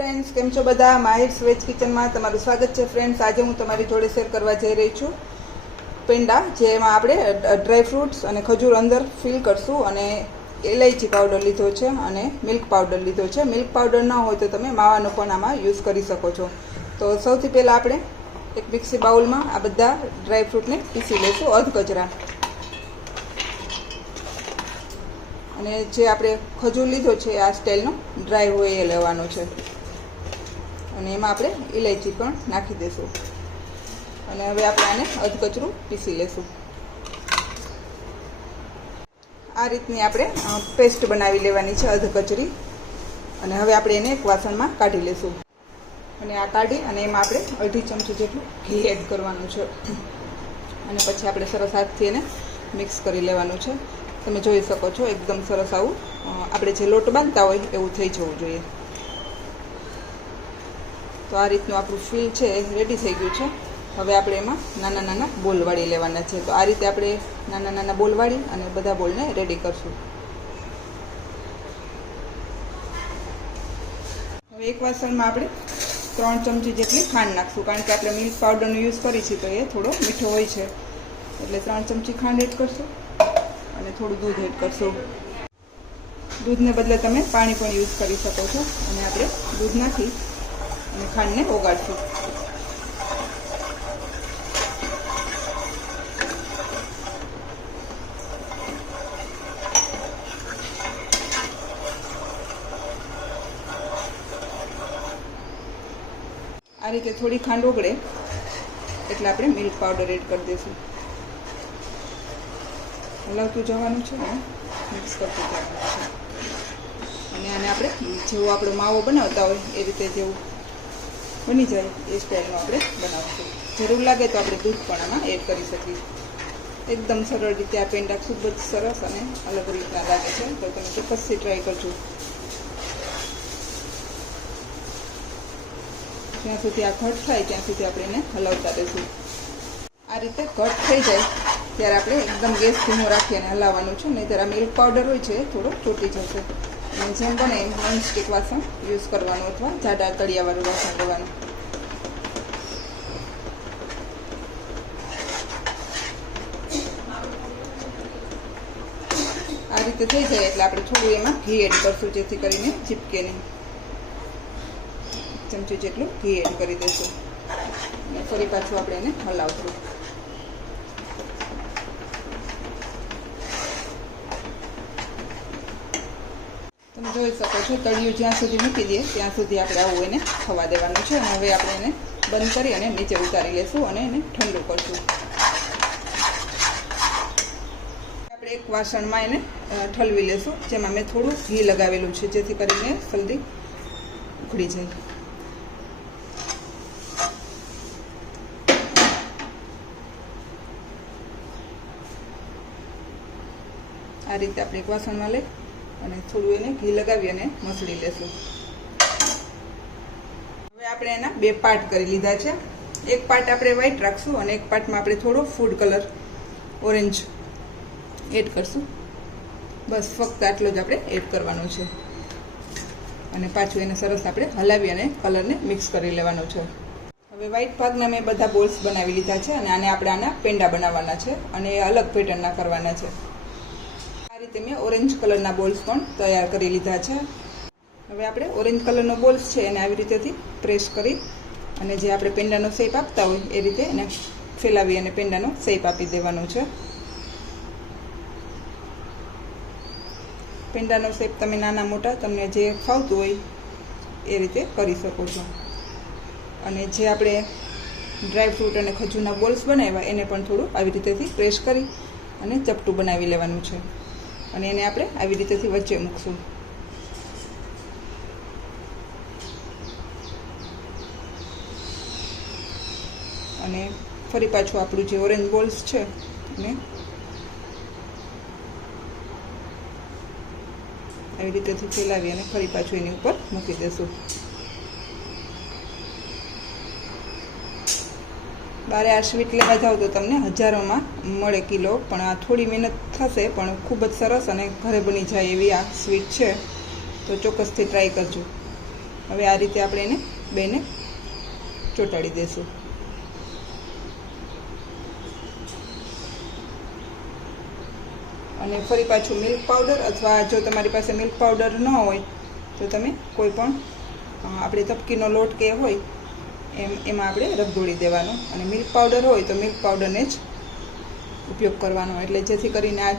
Friends, केम छो बधा? माहिर वेज किचन में तमारुं स्वागत है। फ्रेंड्स, आज हूँ तमारी जोड़े शेर करवा जई रही छूं पेंडा, जेमां आपणे ड्राय फ्रूट्स अने खजूर अंदर फील करशुं अने इलायची पाउडर लीधो छे अने मिल्क पाउडर लीधो छे। मिल्क पाउडर न होय तो तमे माવાનો पण आमां यूज करी शको छो। तो सौथी पहेला आपणे एक मिक्सी बाउल में आ बधा ड्राय फ्रूट ने पीसी लेशुं अधकचरा। अने जे आपणे खजूर लीधो छे आ स्टाइलनो ड्राय होय ए लेवानो छे अने एमां आपणे इलायची पण नाखी देशुं अने हवे आपणे आने अधकचરું पीसी लेशुं। आ रीतनी आपणे पेस्ट बनावी लेवानी छे अधकचरी अने हवे आपणे एने एक वासणमां काढी लेशुं अने आ काढी अने एमां आपणे अडधी चमची जेटલું ઘી એડ કરવાનું છે અને પછી આપણે સરસ હાથથી એને મિક્સ કરી લેવાનું છે। તમે જોઈ શકો છો એકદમ સરસ આવું આપણે જે લોટ બાંધતા હોય એવું થઈ જવું જોઈએ। તો આ રીતનું આપણું ફીલ છે રેડી થઈ ગયું છે। હવે આપણે એમાં નાના નાના બોલ વાળી લેવાના છે। તો આ રીતે આપણે નાના નાના બોલ વાળી અને બધા બોલને રેડી કરશું। હવે એક વાસણમાં આપણે 3 ચમચી જેટલી ખાંડ નાખશું, કારણ કે આપણે મિલ્ક પાવડરનો યુઝ કરી છે તો એ થોડો મીઠો હોય છે, એટલે 3 ચમચી ખાંડ એડ કરશું અને થોડું दूध એડ કરશું। दूधને બદલે તમે પાણી પણ યુઝ કરી શકો છો અને આપણે दूध નાખી અને ખાંડને ઓગાળશું। आ रीते थोड़ी खांड ओगळे એટલે આપણે મિલ્ક પાવડર એડ કરી દઈશું। હલાવતું જવાનું છે અને મિક્સ કરતું જવાનું છે અને આને આપણે જેવો આપણો માવો બનાવતા હોય એ રીતે જેવું બની જાય એ સ્ટાઈલનો આપણે બનાવશું। જરૂર લાગે તો આપણે દૂધ પણ આમાં એડ કરી શકીએ। એકદમ સરળ રીતે આ પેંડા ખૂબ જ સરસ અને અલગ રીતના લાગે છે, તો તમે ચોક્કસથી ટ્રાય કરજો। જ્યાં સુધી આ ઘટ થાય ત્યાં સુધી આપણે એને હલાવતા રહીશું। આ રીતે ઘટ થઈ જાય ત્યારે આપણે એકદમ ગેસ ધીમો રાખી અને હલાવવાનું છે, નહીંતર આ મિલ્ક પાવડર હોય છે થોડો ચોટી જશે। અને જેમ બને એમ નોનસ્ટિક વાસણ યુઝ કરવાનું અથવા જાડા તળિયાવાળું વાસણ લેવાનું। આ રીતે થઈ જાય એટલે આપણે થોડું એમાં ઘી એડ કરશું, જેથી કરીને ચીપકે નહીં। ચમચી જેટલું ઘી એડ કરી દઈશું અને ફરી પાછું આપણે એને હલાવશું। તમે જોઈ શકો છો તળિયું જ્યાં સુધી મૂકી દઈએ ત્યાં સુધી આપણે આવું એને થવા દેવાનું છે અને હવે આપણે એને બંધ કરી અને નીચે ઉતારી લેશું અને એને ઠંડુ કરશું। આપણે એક વાસણમાં એને ઠલવી લેશું, જેમાં મેં થોડું ઘી લગાવેલું છે, જેથી કરીને જલ્દી ઉકળી જાય। આ રીતે આપણે એક વાસણમાં લઈ અને થોડું એને ઘી લગાવી અને મસળી લેશું। હવે આપણે એના 2 પાર્ટ કરી લીધા છે। એક પાર્ટ આપણે વ્હાઈટ રાખશું અને એક પાર્ટમાં આપણે થોડો ફૂડ કલર ઓરેન્જ એડ કરશું। બસ ફક્ત આટલો જ આપણે એડ કરવાનો છે અને પાછું એને સરસ આપણે હલાવી અને કલરને મિક્સ કરી લેવાનો છે। હવે વ્હાઈટ ભાગના મેં બધા બોલ્સ બનાવી લીધા છે અને આને આપણે આના પેંડા બનાવવાના છે અને એ અલગ પેટર્નના કરવાના છે। રીતે મેં ઓરેન્જ કલરના બોલ્સ પણ તૈયાર કરી લીધા છે। હવે આપણે ઓરેન્જ કલરનો બોલ્સ છે એને આવી રીતેથી પ્રેસ કરી અને જે આપણે પેંડાનો શેપ આપતા હોય એ રીતે એને ફેલાવી અને પેંડાનો શેપ આપી દેવાનો છે। પેંડાનો શેપ તમે નાના મોટા તમને જે ફાવતું હોય એ રીતે કરી શકો છો। અને જે આપણે ડ્રાય ફ્રૂટ અને ખજૂરના બોલ્સ બનાવ્યા એને પણ થોડું આવી રીતેથી પ્રેસ કરી અને ચપટું બનાવી લેવાનું છે અને એને આપણે આવી રીતેથી વચ્ચે મૂકશું। અને ફરી પાછું આપણું જે ઓરેન્જ બોલ્સ છે એને આવી રીતેથી ફેલાવી અને ફરી પાછું એની ઉપર મૂકી દેશું। બારે આ સ્વીટ લેવા જાવ તો તમને હજારોમાં મળે કિલો, પણ આ થોડી મહેનત થશે પણ ખૂબ જ સરસ અને ઘરે બની જાય એવી આ સ્વીટ છે, તો ચોક્કસથી ટ્રાય કરજો। હવે આ રીતે આપણે એને બેને ચોંટાડી દઈશું. અને ફરી પાછું મિલ્ક પાવડર, અથવા જો તમારી પાસે મિલ્ક પાવડર ન હોય તો તમે કોઈ પણ આપણે તપકીનો લોટ કે હોય એમાં આપણે રગદોળી દેવાનો, અને મિલ્ક પાવડર હોય તો મિલ્ક પાવડરને જ ઉપયોગ કરવાનો, એટલે જેથી કરીને આ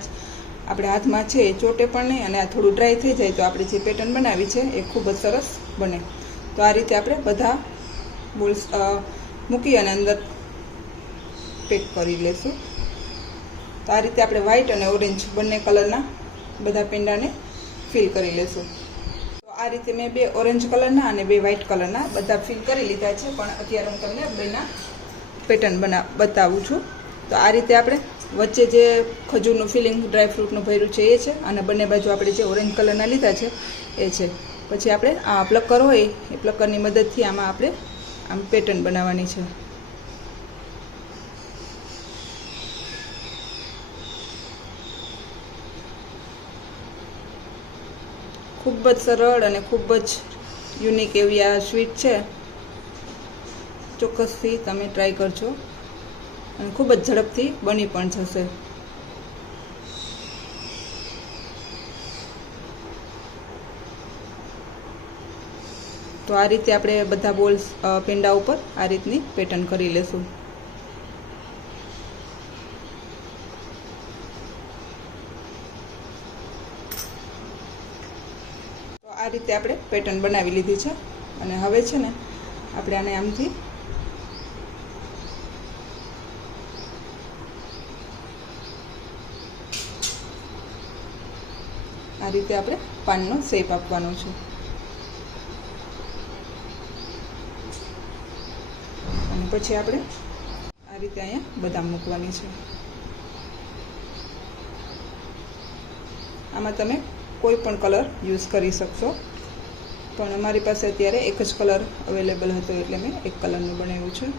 આપણે હાથમાં છે એ ચોટે પણ નહીં, અને આ થોડું ડ્રાય થઈ જાય તો આપણે જે પેટર્ન બનાવી છે એ ખૂબ જ સરસ બને. તો આ રીતે આપણે બધા બોલ્સ મૂકી અને અંદર પેક કરી લેશું. તો આ રીતે આપણે વ્હાઈટ અને ઓરેન્જ બંને કલરના બધા પેંડાને ફિલ કરી લેશું. તો આ રીતે મેં 2 ઓરેન્જ કલરના અને 2 વ્હાઈટ કલરના બધા ફિલ કરી લીધા છે, પણ અત્યારે હું તમને બેના પેટર્ન બતાવું છું. તો આ રીતે આપણે વચ્ચે જે ખજૂરનું ફિલિંગ ડ્રાયફ્રૂટનું ભર્યું છે એ છે, અને બંને બાજુ આપણે જે ઓરેન્જ કલરના લીધા છે એ છે. પછી આપણે આ પ્લકર હોય એ પ્લકરની મદદથી આમાં આપણે આમ પેટર્ન બનાવવાની છે. ખૂબ જ સરળ અને ખૂબ જ યુનિક એવી આ સ્વીટ છે. ચોક્કસથી તમે ટ્રાય કરજો અને ખૂબ જ ઝડપથી બની પણ જશે. તો આ રીતે આપણે બધા બોલ્સ પેંડા ઉપર આ રીતની પેટર્ન કરી લેશું. તો આ રીતે આપણે પેટર્ન બનાવી લીધી છે, અને હવે છે ને આપણે આને આમથી આ રીતે આપણે પાનનો શેપ આપવાનો છે. અને પછી આપણે આ રીતે અહીંયા બદામ મૂકવાની છે. આમાં તમે કોઈ પણ કલર યુઝ કરી શકશો, પણ અમારી પાસે અત્યારે એક જ કલર અવેલેબલ હતો એટલે મેં એક કલરનું બનાવ્યું છે.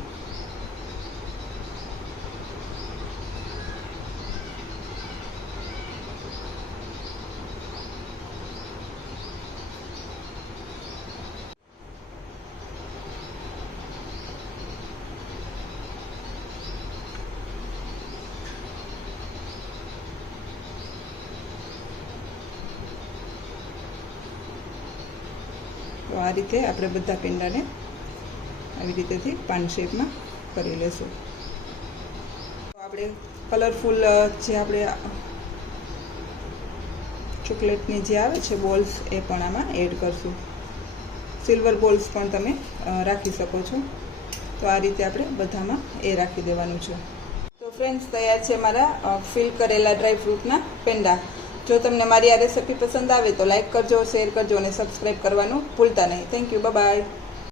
તો આ રીતે આપણે બધા પેંડાને આવી રીતેથી પાન શેપમાં કરી લેશું. તો આપણે કલરફુલ જે આપણે ચોકલેટની જે આવે છે બોલ્સ એ પણ આમાં એડ કરશું. સિલ્વર બોલ્સ પણ તમે રાખી શકો છો. તો આ રીતે આપણે બધામાં એ રાખી દેવાનું છે. તો ફ્રેન્ડ્સ, તૈયાર છે મારા ફિલ કરેલા ડ્રાયફ્રૂટના પેંડા. જો તમને મારી આ રેસિપી પસંદ આવે તો લાઈક કરજો, શેર કરજો અને સબસ્ક્રાઈબ કરવાનું ભૂલતા નહીં. Thank you. બાય.